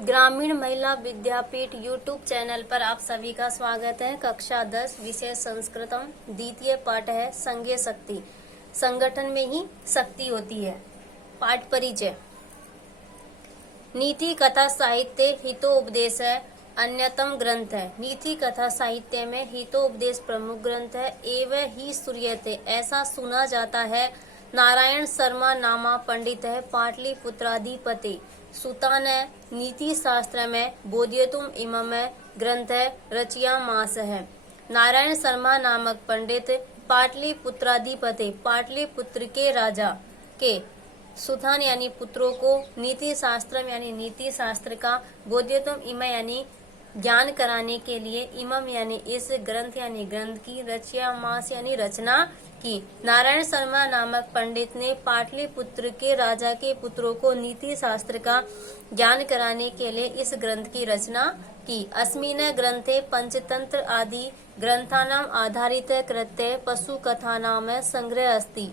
ग्रामीण महिला विद्यापीठ YouTube channel पर आप सभी का स्वागत है। कक्षा 10 विषय संस्कृतम, द्वितीय पाठ है संज्ञेय शक्ति। संगठन में ही शक्ति होती है। पाठ परिचय। नीति कथा साहित्य हितोपदेश है अन्यतम ग्रंथ है। नीति कथा साहित्य में हितोपदेश प्रमुख ग्रंथ है। एवं ही सूर्यते, ऐसा सुना जाता है। नारायण शर्मा नामा पंडित है, पाटलिपुत्राधिपति। सुतान है। नीति शास्त्र में बोध्यतुम इमम ग्रंथ है, रचिया मास है। नारायण शर्मा नामक पंडित पाटलिपुत्राधिपति, पाटलिपुत्र के राजा के सुतान यानी पुत्रों को नीति शास्त्र यानी नीति शास्त्र का, बोध्यतुम इम यानी ज्ञान कराने के लिए, इमम यानी इस ग्रंथ यानी ग्रंथ की, रचिया मास यानी रचना की। नारायण शर्मा नामक पंडित ने पाटलिपुत्र के राजा के पुत्रों को नीति शास्त्र का ज्ञान कराने के लिए इस ग्रंथ की रचना की। अस्मिन् ग्रंथे पंचतंत्र आदि ग्रंथानाम आधारित कृत्य पशु कथानाम संग्रह अस्ति।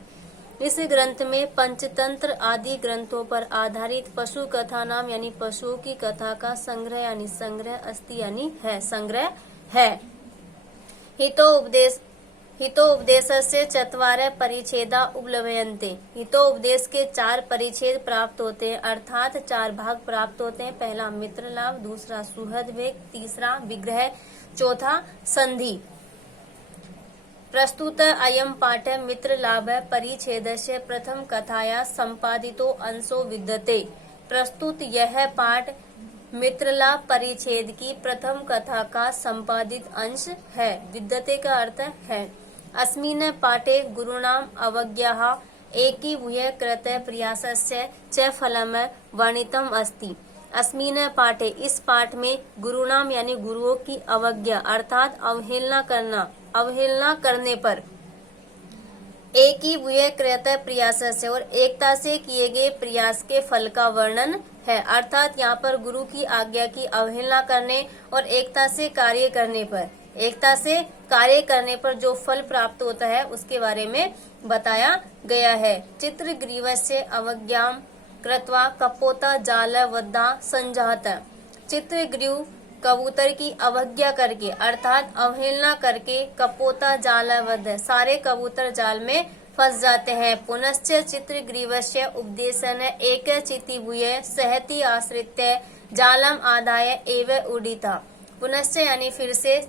इस ग्रंथ में पंचतंत्र आदि ग्रंथों पर आधारित पशु कथा नाम यानी पशुओं की कथा का संग्रह यानी संग्रह अस्ति यानी है, संग्रह है। हितोपदेशस्य चत्वारः परिच्छेदा उपलभ्यन्ते। हितोपदेश के 4 परिच्छेद प्राप्त होते हैं, अर्थात 4 भाग प्राप्त होते हैं। पहला मित्र लाभ, दूसरा सुहृद भेद, तीसरा विग्रह, चौथा संधि। प्रस्तुत अयं पाठ मित्र लाभ परिच्छेदस्य प्रथम कथाया संपादितो अंशो विद्यते। प्रस्तुत यह पाठ मित्र लाभ परिच्छेद की प्रथम कथा का संपादित अंश है। विद्यते का अर्थ है। अस्मिन् पाठे गुरुणाम अवज्ञाः एकीभूय कृत प्रयासस्य च फलम वर्णितम् अस्ति। अस्मिन् पाठे, इस पाठ में गुरुनाम यानी गुरुओं की अवज्ञा अर्थात अवहेलना करने पर, एक ही भूय कृत प्रयास से और एकता से किए गए प्रयास के फल का वर्णन है। अर्थात यहाँ पर गुरु की आज्ञा की अवहेलना करने और एकता से कार्य करने पर जो फल प्राप्त होता है उसके बारे में बताया गया है। चित्रग्रीवस्य अवज्ञाम कृत्वा कपोता जाल वद्धा संजात। चित्रग्रीव कबूतर की अवज्ञा करके अर्थात अवहेलना करके कपोता जालवद्ध, सारे कबूतर जाल में फंस जाते हैं। पुनश्च चित्रग्रीवस्य उपदेशन एक चितिभूय सहति आश्रित्य जालम आदाय एव उडिता। पुनश्च यानी फिर से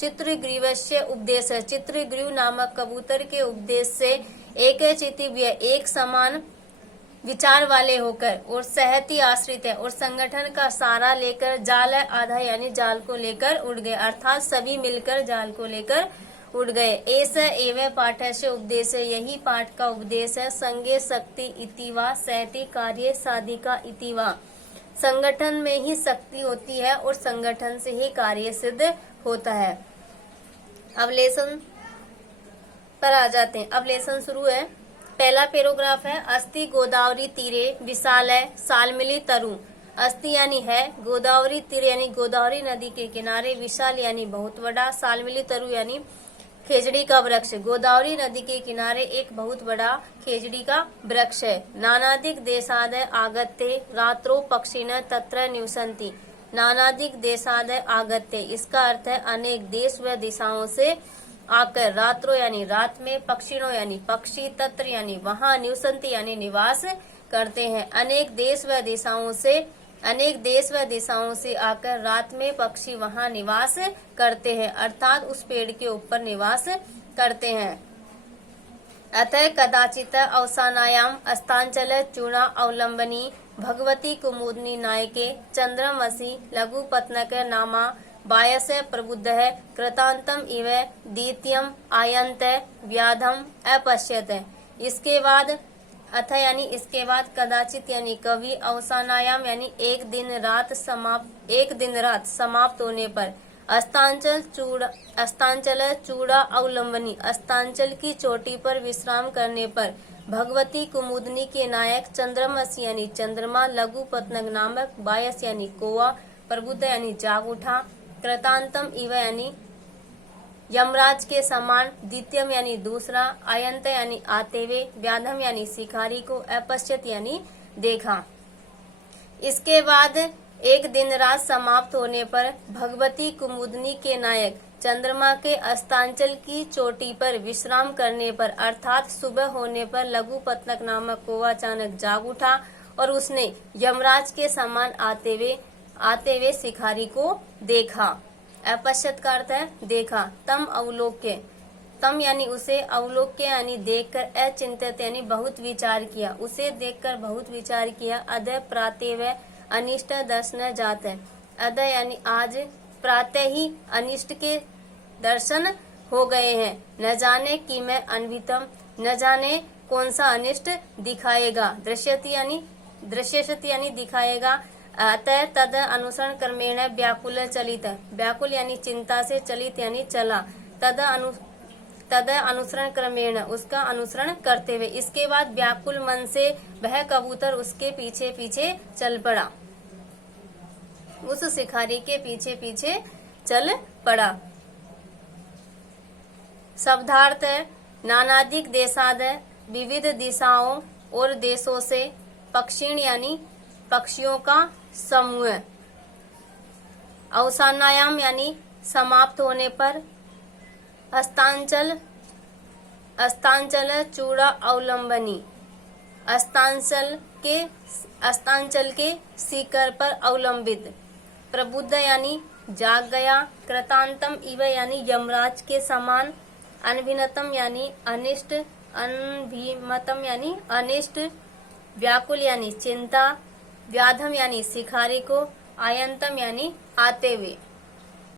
चित्रग्रीवस्य उपदेश, चित्रग्रीव नामक कबूतर के उपदेश से एक चितिभूय एक समान विचार वाले होकर और सहति आश्रित है और संगठन का सहारा लेकर जाल आधा यानी जाल को लेकर उड़ गए, अर्थात सभी मिलकर जाल को लेकर उड़ गए। ऐसा एवं पाठस्य उपदेश, यही पाठ का उपदेश है। संज्ञेय शक्ति इतिवा सहति कार्य साधिका इतिवा। संगठन में ही शक्ति होती है और संगठन से ही कार्य सिद्ध होता है। अब लेसन पर आ जाते हैं। अब लेसन शुरू है। पहला पैराग्राफ है। अस्ति गोदावरी तीरे विशाल है सालमिली तरु। अस्ति यानी है, गोदावरी तीर यानी गोदावरी नदी के किनारे, विशाल यानी बहुत बड़ा, सालमिली तरु यानी खेजड़ी का वृक्ष। गोदावरी नदी के किनारे एक बहुत बड़ा खेजड़ी का वृक्ष है। नानादिक देशाद आगत्य रात्रो पक्षिण तत्र निवसन्ति। नानादिक देशाद आगत्य, इसका अर्थ है अनेक देश व दिशाओं से आकर, रात्रो यानी रात में, पक्षिणों यानी पक्षी, तत्र यानी वहां, निवसन्ति यानी निवास करते हैं। अनेक देश व दिशाओं से आकर रात में पक्षी वहां निवास करते हैं, अर्थात उस पेड़ के ऊपर निवास करते हैं। अतः कदाचित अवसानायाम अस्तांचल चूड़ा अवलंबनी भगवती कुमुदनी नायके चंद्रमसी लघुपत्नक नामा बायस प्रबुद्ध है कृतांतम इव द्वितीयम आयंत व्याधम अपश्यत। इसके बाद अथ यानी इसके बाद, कदाचित यानी कभी, अवसानायाम यानी एक दिन रात समाप्त होने पर, अस्तांचल चूड़ा अवलंबनी, अस्तांचल की चोटी पर विश्राम करने पर, भगवती कुमुदनी के नायक चंद्रमस यानी चंद्रमा, लघुपत्नक नामक, बायस यानी कोवा, प्रबुद्ध यानी जाग उठा, कृतांतम इव यानी यमराज के समान, द्वितीयम यानी दूसरा, आयंत यानी आते हुए, व्याधम यानी शिकारी को, अपश्यत यानी देखा। इसके बाद एक दिन रात समाप्त होने पर भगवती कुमुदनी के नायक चंद्रमा के अस्तांचल की चोटी पर विश्राम करने पर अर्थात सुबह होने पर लघुपत्नक नामक कौवा अचानक जाग उठा और उसने यमराज के समान आते हुए शिकारी को देखा। अपश्यत का अर्थ है देखा। तम अवलोक्य, तम यानी उसे, अवलोक्य यानी देखकर, अचिंतित यानी बहुत विचार किया, उसे देखकर बहुत विचार किया। अदय प्रातः अनिष्ट दर्शन जात है, अदय यानी आज, प्रातः ही अनिष्ट के दर्शन हो गए हैं। न जाने कि मैं अनभितम, न जाने कौन सा अनिष्ट दिखाएगा। दृश्यति यानी दिखाएगा। अतः तद अनुसरण क्रमेण व्याकुल चलित, व्याकुल यानी चिंता से, चलित यानी चला। तद अनुसरण क्रमेण उसका अनुसरण करते हुए, इसके बाद व्याकुल मन से वह कबूतर उसके पीछे पीछे चल पड़ा, उस शिकारी के पीछे पीछे चल पड़ा। शब्दार्थ है नानादिक देशाद, विविध दिशाओं और देशों से, पक्षीण यानी पक्षियों का समूह। अवसानायाम यानी समाप्त होने पर। अस्तांचल चूड़ा अवलंबनी, अस्तांचल के शिखर पर अवलंबित। प्रबुद्ध यानी जाग गया। कृतांतम इव यानी यमराज के समान। अनभिनतम यानी अनिष्ट, अनभिमतम यानी अनिष्ट। व्याकुल यानी चिंता। व्याधम यानी शिकारी को। आयंतम यानी आते हुए।